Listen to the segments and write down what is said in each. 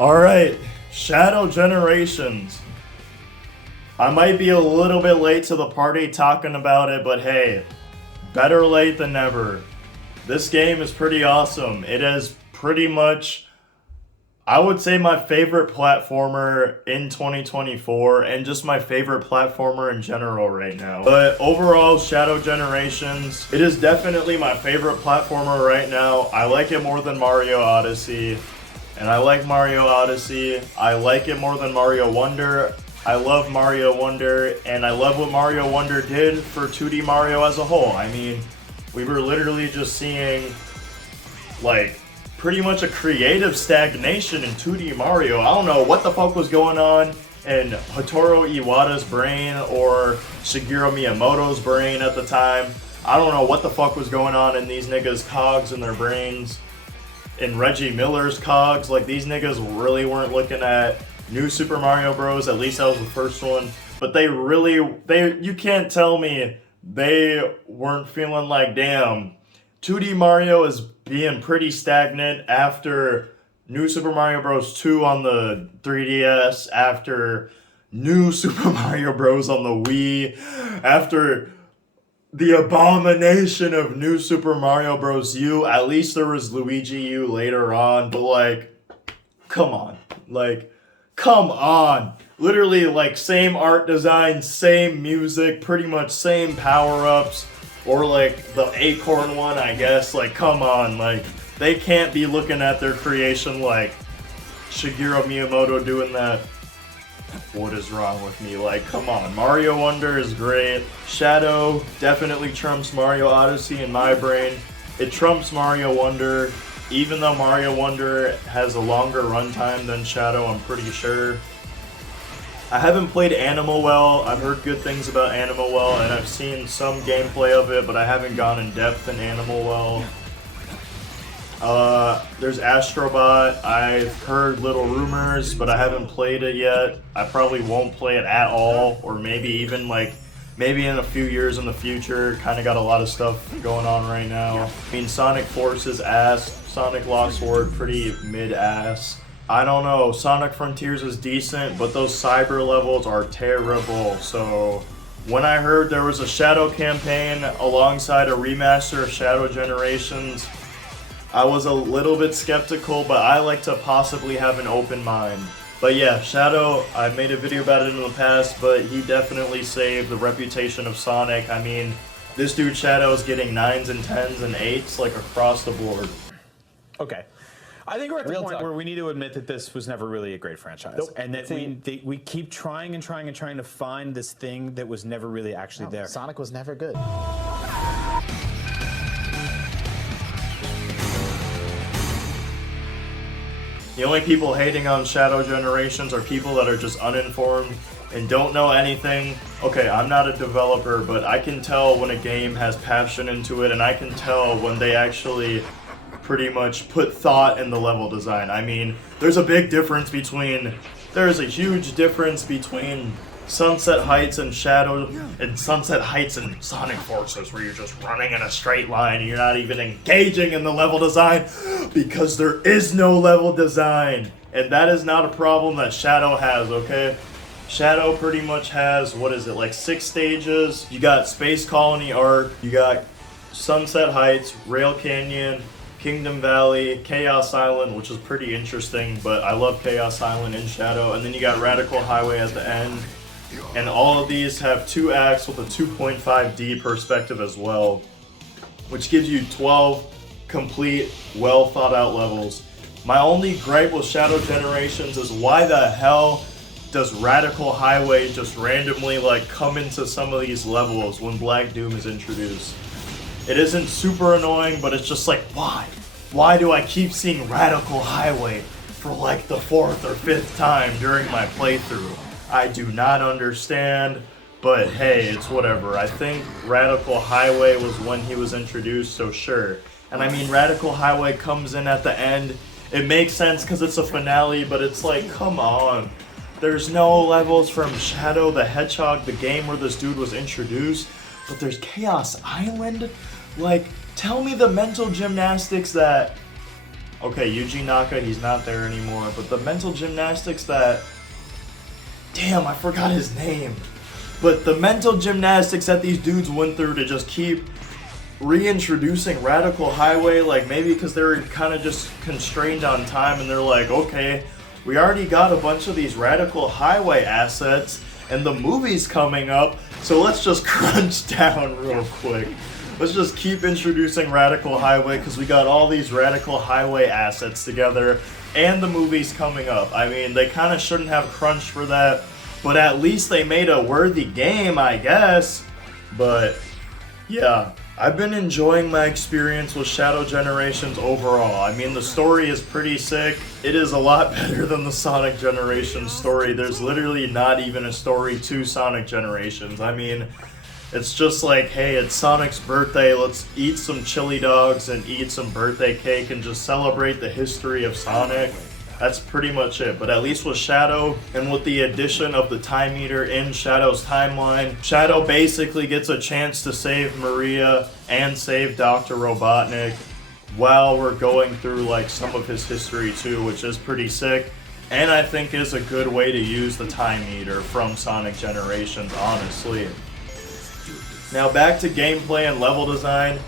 Alright, Shadow Generations. I might be a little bit late to the party talking about it, but hey, better late than never. This game is pretty awesome. It is pretty much, I would say, my favorite platformer in 2024, and just my favorite platformer in general right now. But overall, Shadow Generations, it is definitely my favorite platformer right now. I like it more than Mario Odyssey. And I like Mario Odyssey. I like it more than Mario Wonder. I love Mario Wonder, and I love what Mario Wonder did for 2D Mario as a whole. I mean, we were literally just seeing, like, pretty much a creative stagnation in 2D Mario. I don't know what the fuck was going on in Hitoru Iwata's brain or Shigeru Miyamoto's brain at the time. I don't know what the fuck was going on in these niggas' cogs in their brains. In Reggie Miller's cogs, like, these niggas really weren't looking at New Super Mario Bros. At least that was the first one. But you can't tell me they weren't feeling like, damn, 2D Mario is being pretty stagnant after New Super Mario Bros. 2 on the 3DS, after New Super Mario Bros. On the Wii, after the abomination of New Super Mario Bros. U. At least there was Luigi U later on, but like, come on. Like, come on. Literally, like, same art design, same music, pretty much same power-ups, or like the Acorn one, I guess. Like, come on. Like, they can't be looking at their creation like Shigeru Miyamoto doing that. What is wrong with me? Like, come on. Mario Wonder is great. Shadow definitely trumps Mario Odyssey in my brain. It trumps Mario Wonder. Even though Mario Wonder has a longer runtime than Shadow, I'm pretty sure. I haven't played Animal Well. I've heard good things about Animal Well, and I've seen some gameplay of it, but I haven't gone in depth in Animal Well. There's Astrobot. I've heard little rumors, but I haven't played it yet. I probably won't play it at all, or maybe even maybe in a few years in the future. Kind of got a lot of stuff going on right now. I mean, Sonic Forces ass. Sonic Lost World pretty mid-ass. I don't know. Sonic Frontiers is decent, but those cyber levels are terrible. So when I heard there was a Shadow campaign alongside a remaster of Shadow Generations, I was a little bit skeptical, but I like to possibly have an open mind. But yeah, Shadow, I made a video about it in the past, but he definitely saved the reputation of Sonic. I mean, this dude Shadow is getting 9s and 10s and 8s, like, across the board. Okay. I think we're at the point where we need to admit that this was never really a great franchise. Nope. And that we keep trying and trying and trying to find this thing that was never really actually there. Sonic was never good. The only people hating on Shadow Generations are people that are just uninformed and don't know anything. Okay, I'm not a developer, but I can tell when a game has passion into it, and I can tell when they actually pretty much put thought in the level design. I mean, there's a huge difference between Sunset Heights and Shadow, and Sunset Heights and Sonic Forces, where you're just running in a straight line and you're not even engaging in the level design because there is no level design. And that is not a problem that Shadow has, okay? Shadow pretty much has, like 6 stages. You got Space Colony Arc, you got Sunset Heights, Rail Canyon, Kingdom Valley, Chaos Island, which is pretty interesting, but I love Chaos Island in Shadow, and then you got Radical Highway at the end. And all of these have 2 acts with a 2.5D perspective as well, which gives you 12 complete, well thought out levels. My only gripe with Shadow Generations is why the hell does Radical Highway just randomly like come into some of these levels when Black Doom is introduced? It isn't super annoying, but it's just like, why? Why do I keep seeing Radical Highway for like the 4th or 5th time during my playthrough? I do not understand, but hey, it's whatever. I think Radical Highway was when he was introduced, so sure. And I mean, Radical Highway comes in at the end. It makes sense because it's a finale, but it's like, come on. There's no levels from Shadow the Hedgehog, the game where this dude was introduced, but there's Chaos Island? Like, tell me the mental gymnastics that Okay, Yuji Naka, he's not there anymore, but the mental gymnastics that... Damn, I forgot his name. But the mental gymnastics that these dudes went through to just keep reintroducing Radical Highway, like maybe because they're kind of just constrained on time and they're like, okay, we already got a bunch of these Radical Highway assets and the movie's coming up, so let's just crunch down real quick. Let's just keep introducing Radical Highway because we got all these Radical Highway assets together and the movie's coming up. I mean, they kind of shouldn't have crunched for that, but at least they made a worthy game, I guess. But yeah, I've been enjoying my experience with Shadow Generations overall. I mean, the story is pretty sick. It is a lot better than the Sonic Generations story. There's literally not even a story to Sonic Generations. I mean, it's just like, hey, it's Sonic's birthday, let's eat some chili dogs and eat some birthday cake and just celebrate the history of Sonic. That's pretty much it. But at least with Shadow, and with the addition of the Time Eater in Shadow's timeline, Shadow basically gets a chance to save Maria and save Dr. Robotnik while we're going through like some of his history too, which is pretty sick. And I think is a good way to use the Time Eater from Sonic Generations, honestly. Now back to gameplay and level design.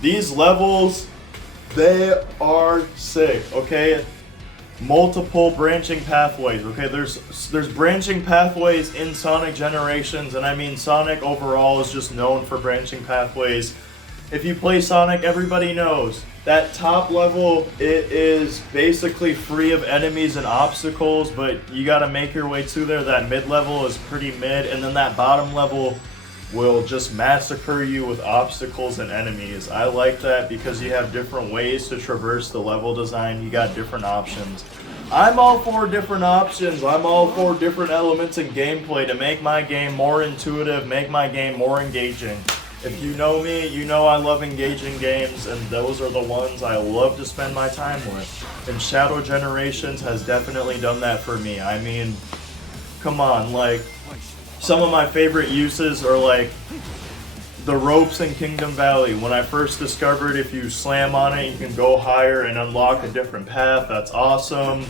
These levels, they are sick, okay? Multiple branching pathways, okay? There's branching pathways in Sonic Generations, and I mean Sonic overall is just known for branching pathways. If you play Sonic, everybody knows that top level, it is basically free of enemies and obstacles, but you gotta make your way to there. That mid level is pretty mid, and then that bottom level will just massacre you with obstacles and enemies. I like that because you have different ways to traverse the level design. You got different options. I'm all for different options. I'm all for different elements in gameplay to make my game more intuitive, make my game more engaging. If you know me, you know I love engaging games, and those are the ones I love to spend my time with. And Shadow Generations has definitely done that for me. I mean, come on, like, some of my favorite uses are like the ropes in Kingdom Valley. When I first discovered if you slam on it, you can go higher and unlock a different path. That's awesome.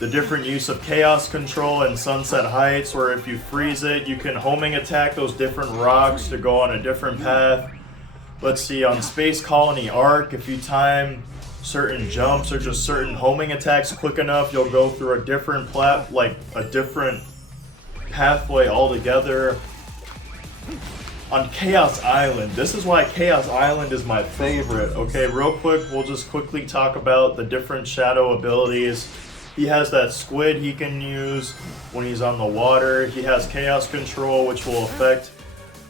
The different use of Chaos Control in Sunset Heights, where if you freeze it, you can homing attack those different rocks to go on a different path. Let's see, on Space Colony Arc, if you time certain jumps or just certain homing attacks quick enough, you'll go through a different different pathway altogether. On Chaos Island, this is why Chaos Island is my favorite. Okay, real quick, we'll just quickly talk about the different Shadow abilities. He has that squid he can use when he's on the water. He has Chaos Control, which will affect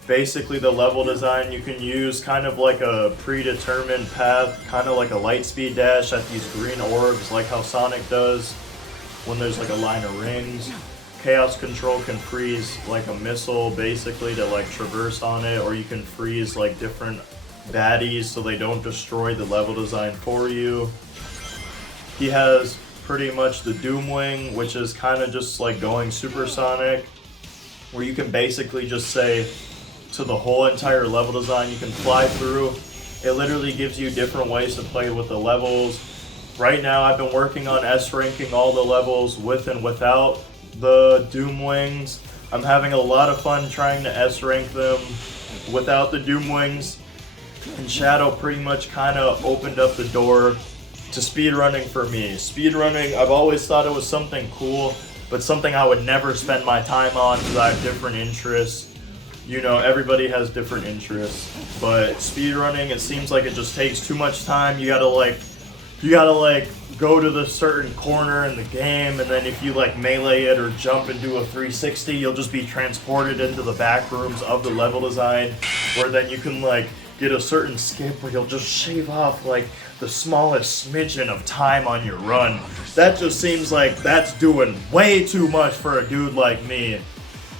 basically the level design. You can use kind of like a predetermined path, kind of like a light speed dash at these green orbs, like how Sonic does when there's like a line of rings. Chaos Control can freeze like a missile basically to like traverse on it, or you can freeze like different baddies so they don't destroy the level design for you. He has pretty much the Doomwing, which is kind of just like going supersonic, where you can basically just say to the whole entire level design you can fly through. It literally gives you different ways to play with the levels. Right now I've been working on S-ranking all the levels with and without the Doomwings. I'm having a lot of fun trying to S-rank them without the Doomwings, and Shadow pretty much kind of opened up the door to speedrunning for me. Speedrunning, I've always thought it was something cool, but something I would never spend my time on because I have different interests. You know, everybody has different interests, but speedrunning, it seems like it just takes too much time. You gotta go to the certain corner in the game, and then if you like melee it or jump and do a 360, you'll just be transported into the back rooms of the level design, where then you can like get a certain skip where you'll just shave off like the smallest smidgen of time on your run. That just seems like that's doing way too much for a dude like me.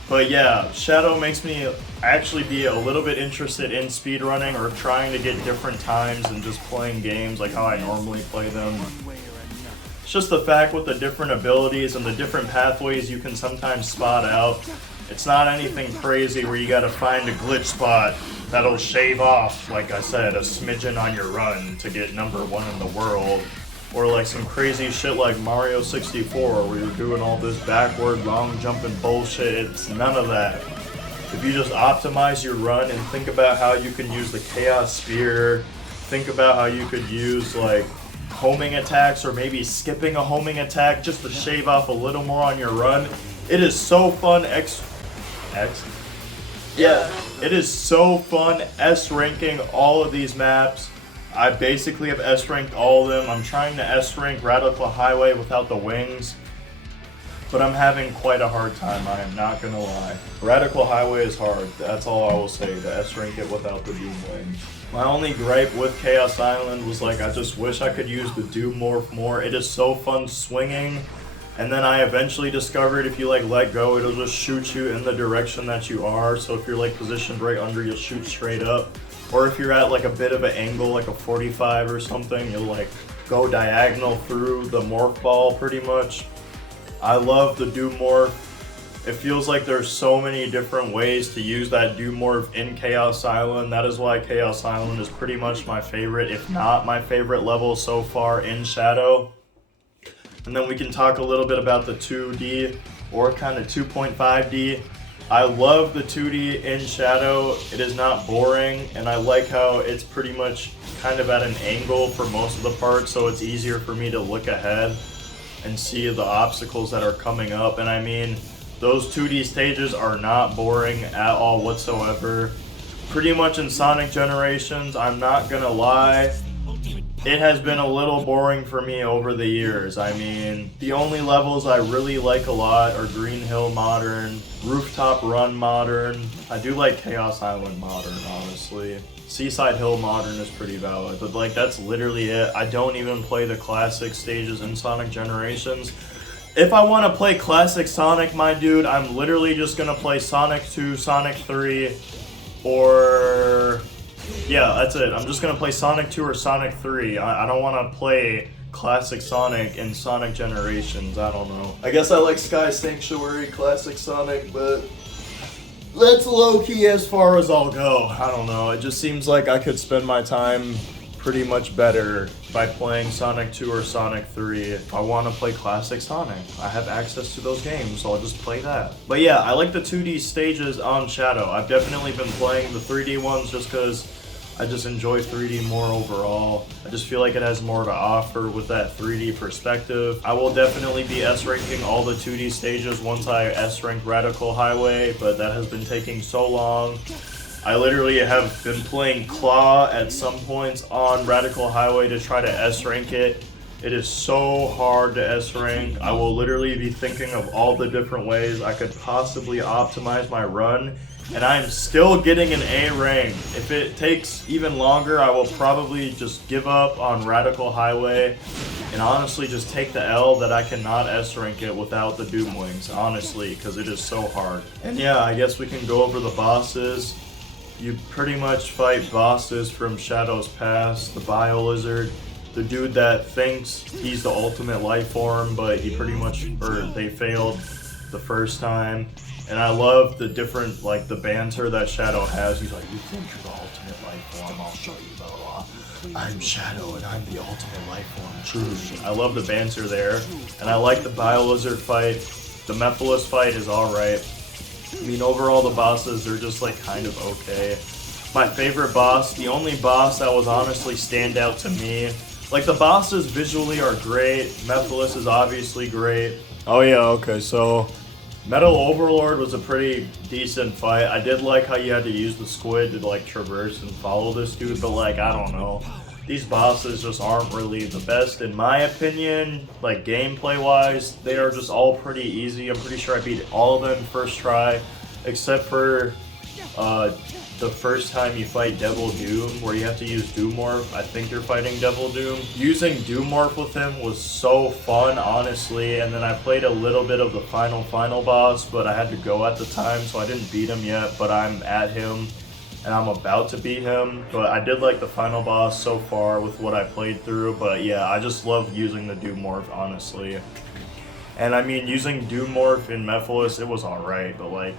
But yeah, Shadow makes me actually be a little bit interested in speedrunning or trying to get different times and just playing games like how I normally play them. It's just the fact with the different abilities and the different pathways you can sometimes spot out. It's not anything crazy where you gotta find a glitch spot that'll shave off, like I said, a smidgen on your run to get #1 in the world. or like some crazy shit like Mario 64 where you're doing all this backward long jumping bullshit. It's none of that. If you just optimize your run and think about how you can use the Chaos Spear, think about how you could use like homing attacks or maybe skipping a homing attack just to shave off a little more on your run. It is so fun. Yeah, it is so fun S-ranking all of these maps. I basically have S-ranked all of them. I'm trying to S-rank Radical Highway without the wings, but I'm having quite a hard time, I am not gonna lie. Radical Highway is hard, that's all I will say, to S-rank it without the Doom wings. My only gripe with Chaos Island was like, I just wish I could use the Doom Morph more. It is so fun swinging. And then I eventually discovered if you like let go, it'll just shoot you in the direction that you are. So if you're like positioned right under, you'll shoot straight up. Or if you're at like a bit of an angle, like a 45 or something, you'll like go diagonal through the morph ball pretty much. I love the Doom Morph. It feels like there's so many different ways to use that Doom Morph in Chaos Island. That is why Chaos Island is pretty much my favorite, if not my favorite level so far in Shadow. And then we can talk a little bit about the 2D or kind of 2.5D. I love the 2D in Shadow. It is not boring, and I like how it's pretty much kind of at an angle for most of the parts, so it's easier for me to look ahead and see the obstacles that are coming up. And I mean, those 2D stages are not boring at all whatsoever. Pretty much in Sonic Generations, I'm not gonna lie, it has been a little boring for me over the years. I mean, the only levels I really like a lot are Green Hill Modern, Rooftop Run Modern. I do like Chaos Island Modern, honestly. Seaside Hill Modern is pretty valid, but like that's literally it. I don't even play the classic stages in Sonic Generations. If I want to play classic Sonic, my dude, I'm literally just gonna play Sonic 2, Sonic 3, or yeah, that's it. I'm just gonna play Sonic 2 or Sonic 3. I don't want to play classic Sonic in Sonic Generations. I don't know. I guess I like Sky Sanctuary, classic Sonic, but that's low-key as far as I'll go. I don't know. It just seems like I could spend my time pretty much better by playing Sonic 2 or Sonic 3 if I want to play classic Sonic. I have access to those games, so I'll just play that. But yeah, I like the 2D stages on Shadow. I've definitely been playing the 3D ones just because I just enjoy 3D more overall. I just feel like it has more to offer with that 3D perspective. I will definitely be S-ranking all the 2D stages once I S-rank Radical Highway, but that has been taking so long. I literally have been playing Claw at some points on Radical Highway to try to S-rank it. It is so hard to S-rank. I will literally be thinking of all the different ways I could possibly optimize my run, and I am still getting an A rank. If it takes even longer, I will probably just give up on Radical Highway and honestly just take the L that I cannot S-rank it without the Doom Wings, honestly, because it is so hard. And yeah, I guess we can go over the bosses. You pretty much fight bosses from Shadow's Past, the Bio-Lizard, the dude that thinks he's the ultimate life form, but he pretty much, or they failed the first time. And I love the different, like, the banter that Shadow has. He's like, you think you're the ultimate life form, I'll show you, blah, blah, blah. I'm Shadow, and I'm the ultimate life form, truly. I love the banter there. And I like the Bio-Lizard fight. The Mephiles fight is alright. I mean, overall, the bosses are just, like, kind of okay. My favorite boss, the only boss that was honestly stand out to me, like, the bosses visually are great. Mephiles is obviously great. Oh, yeah, okay, so Metal Overlord was a pretty decent fight. I did like how you had to use the squid to, like, traverse and follow this dude, but, like, I don't know. These bosses just aren't really the best in my opinion. Like, gameplay-wise, they are just all pretty easy. I'm pretty sure I beat all of them first try, except for the first time you fight Devil Doom, where you have to use Doom Morph. I think you're fighting Devil Doom. Using Doom Morph with him was so fun, honestly, and then I played a little bit of the final boss, but I had to go at the time, so I didn't beat him yet, but I'm at him, and I'm about to beat him. But I did like the final boss so far with what I played through, but yeah, I just love using the Doom Morph, honestly. And I mean, using Doom Morph in Mephiles, it was alright, but like,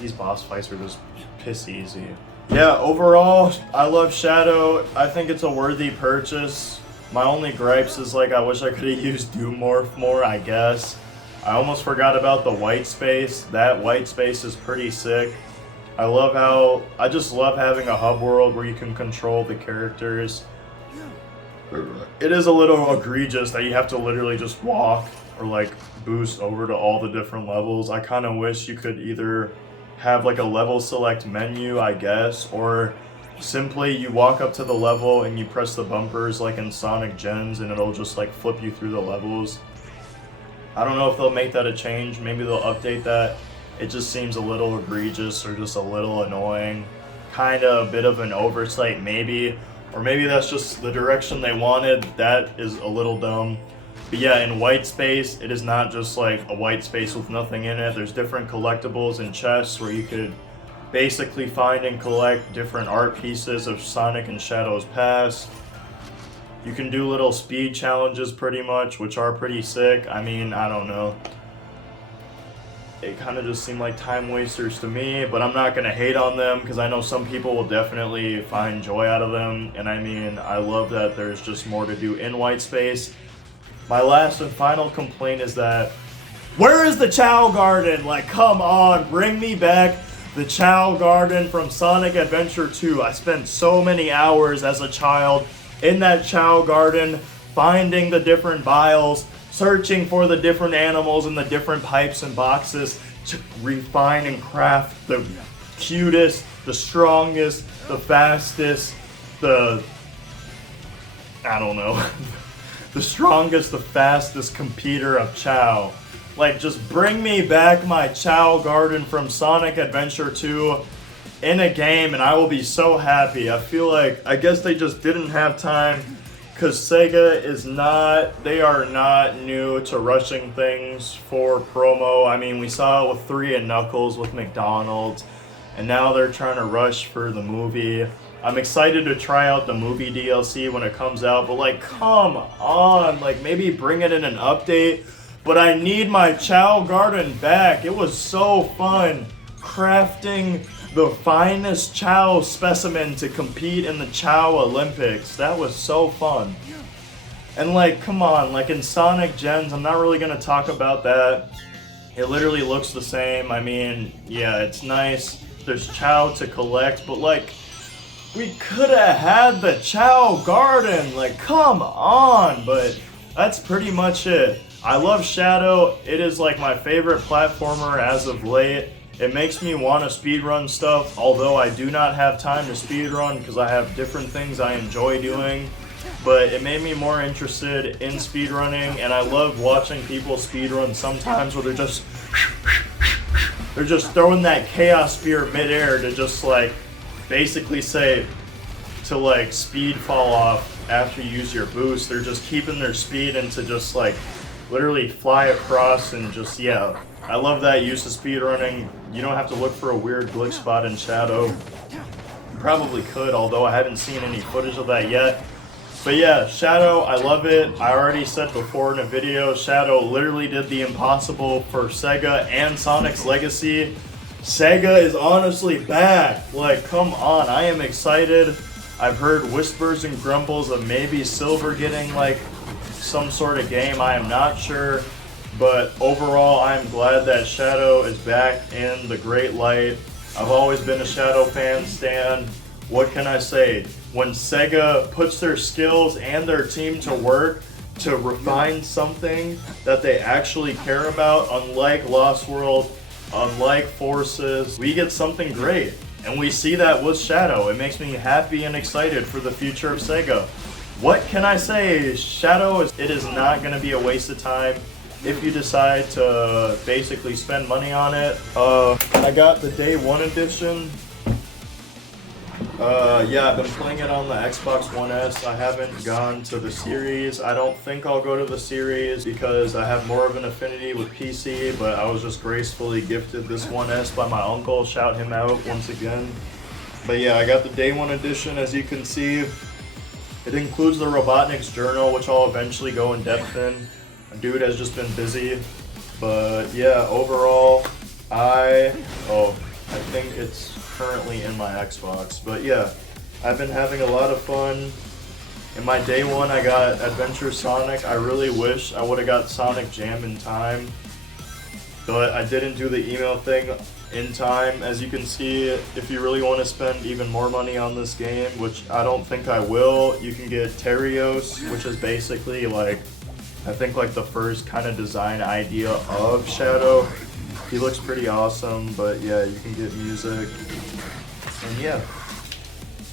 these boss fights are just piss easy. Yeah, overall, I love Shadow. I think it's a worthy purchase. My only gripes is like I wish I could have used Doomorph more, I guess. I almost forgot about the white space. That white space is pretty sick. I just love having a hub world where you can control the characters. It is a little egregious that you have to literally just walk or like boost over to all the different levels. I kind of wish you could either have like a level select menu, I guess, or simply you walk up to the level and you press the bumpers like in Sonic Gens and it'll just like flip you through the levels. I don't know if they'll make that a change. Maybe they'll update that. It just seems a little egregious or just a little annoying. Kind of a bit of an oversight maybe. Or maybe that's just the direction they wanted. That is a little dumb. But yeah, in white space, it is not just like a white space with nothing in it. There's different collectibles and chests where you could basically find and collect different art pieces of Sonic and Shadow's past. You can do little speed challenges pretty much, which are pretty sick. I mean, I don't know. It kind of just seemed like time wasters to me, but I'm not going to hate on them because I know some people will definitely find joy out of them. And I mean, I love that there's just more to do in white space. My last and final complaint is that, where is the Chao Garden? Like, come on, bring me back the Chao Garden from Sonic Adventure 2. I spent so many hours as a child in that Chao Garden, finding the different vials, searching for the different animals in the different pipes and boxes to refine and craft the cutest, the strongest, the fastest, the strongest, the fastest competitor of Chao. Like, just bring me back my Chao Garden from Sonic Adventure 2 in a game and I will be so happy. I guess they just didn't have time because Sega they are not new to rushing things for promo. I mean, we saw it with 3 and Knuckles with McDonald's, and now they're trying to rush for the movie. I'm excited to try out the movie DLC when it comes out, but like, come on, like maybe bring it in an update. But I need my Chao Garden back. It was so fun crafting the finest Chao specimen to compete in the Chao Olympics. That was so fun. And like, come on, like in Sonic Gens, I'm not really gonna talk about that. It literally looks the same. I mean, yeah, it's nice. There's Chao to collect, but like, we could have had the Chao Garden. Like, come on. But that's pretty much it. I love Shadow. It is like my favorite platformer as of late. It makes me want to speedrun stuff, although I do not have time to speedrun because I have different things I enjoy doing. But it made me more interested in speedrunning, and I love watching people speedrun sometimes where they're just throwing that Chaos Spear midair to just like basically say to like speed fall off after you use your boost. They're just keeping their speed and to just like literally fly across and just, yeah. I love that use of speedrunning. You don't have to look for a weird glitch spot in Shadow. You probably could, although I haven't seen any footage of that yet. But yeah, Shadow, I love it. I already said before in a video, Shadow literally did the impossible for Sega and Sonic's Legacy. Sega is honestly back. Like, come on, I am excited. I've heard whispers and grumbles of maybe Silver getting like some sort of game. I am not sure. But overall, I'm glad that Shadow is back in the great light. I've always been a Shadow fan, Stan. What can I say? When Sega puts their skills and their team to work to refine something that they actually care about, unlike Lost World, unlike Forces, we get something great. And we see that with Shadow. It makes me happy and excited for the future of Sega. What can I say? Shadow, it is not going to be a waste of time if you decide to basically spend money on it. I got the Day 1 edition. Yeah, I've been playing it on the Xbox One S. I haven't gone to the series. I don't think I'll go to the series because I have more of an affinity with PC, but I was just gracefully gifted this 1S by my uncle. Shout him out once again. But yeah, I got the Day 1 edition, as you can see. It includes the Robotnik's Journal, which I'll eventually go in depth in. Dude has just been busy. But yeah, overall, I think it's currently in my Xbox. But yeah, I've been having a lot of fun In my day one, I got Adventure Sonic. I really wish I would have got Sonic Jam in time, but I didn't do the email thing in time. As you can see, if you really want to spend even more money on this game, which I don't think I will, you can get Terios, which is basically like, I think like the first kind of design idea of Shadow. He looks pretty awesome, but yeah, you can get music. And yeah,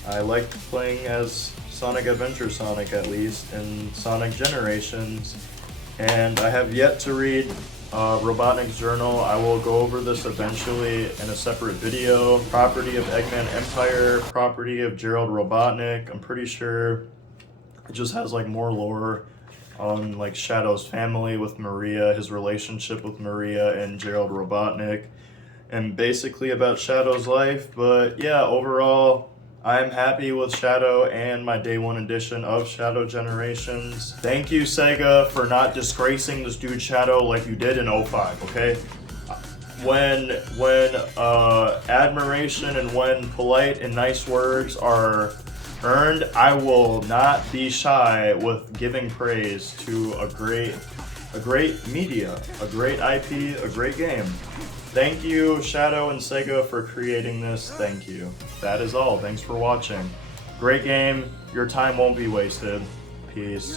I liked playing as Sonic Adventure Sonic, at least, in Sonic Generations. And I have yet to read Robotnik's journal. I will go over this eventually in a separate video. Property of Eggman Empire, property of Gerald Robotnik. I'm pretty sure it just has like more lore on like Shadow's family with Maria, his relationship with Maria and Gerald Robotnik, and basically about Shadow's life. But yeah, overall, I'm happy with Shadow and my day one edition of Shadow Generations. Thank you, Sega, for not disgracing this dude Shadow like you did in 05, okay? When admiration and when polite and nice words are earned, I will not be shy with giving praise to a great media, a great IP, a great game. Thank you, Shadow and Sega, for creating this. Thank you. That is all. Thanks for watching. Great game. Your time won't be wasted. Peace.